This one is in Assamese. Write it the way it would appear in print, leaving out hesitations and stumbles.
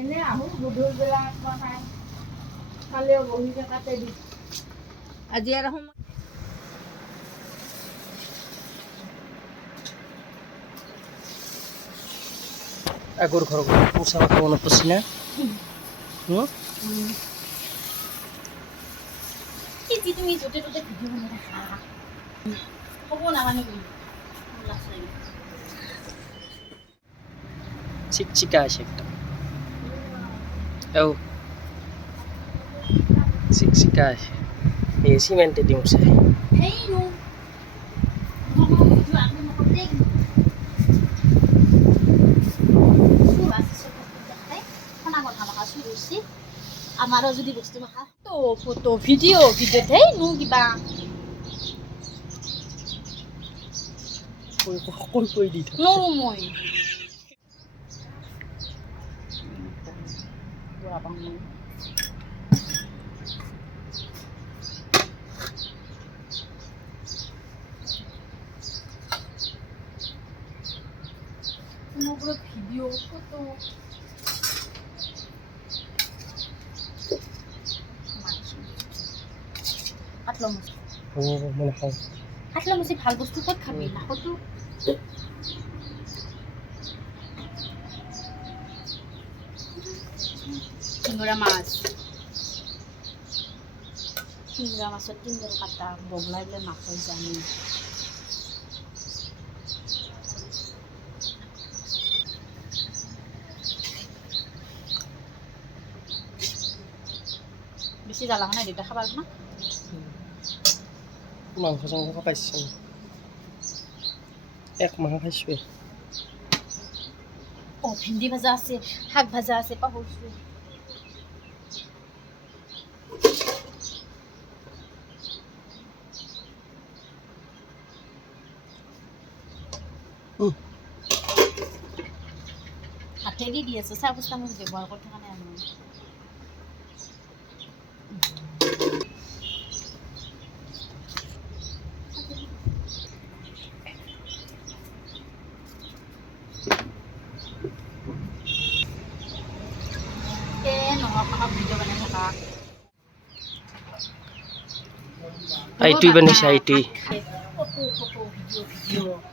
এনে আহো গধূলি বেলা খাই খালেও বহি থকাতে দি আজি আৰু সময় আগৰ ঘৰ পোচা মাথা মনত পৰছি না কি তুমি য'তে ত'তে ভিডিঅ' বনাই থাকা ক'ব নামানে বুলি চিকচিকা আছে একটা ও চিকচিকা আছে এই সিমেন্টে দিমছে এই নো আমাৰো যদি বস্তু মাখা তো ফটো ভিডিঅ' হেই নো কিবা কৈ দি থাক নো মই কোনো ভিডিঅ' ফটো আটলা মুচি ভাল বস্তু ক'ত খাবি নাখতো শিঙৰা মাছত তিনজন কাটা বগলাই বোলে মাছৰ জানি বেছি জ্বালা মানে দেউতা খাব না মাংস চাংস পাইছো এক মাহ খাইছো ভেন্দি ভাজা আছে শাক ভাজা আছে পাহৰিছো হাতেদি দি আছো চাহ বস্তা মোক ব্যৱহাৰ কৰি থকা নাই আমি আইটুই বনাইছে আইটুই ফটো ভিডিঅ'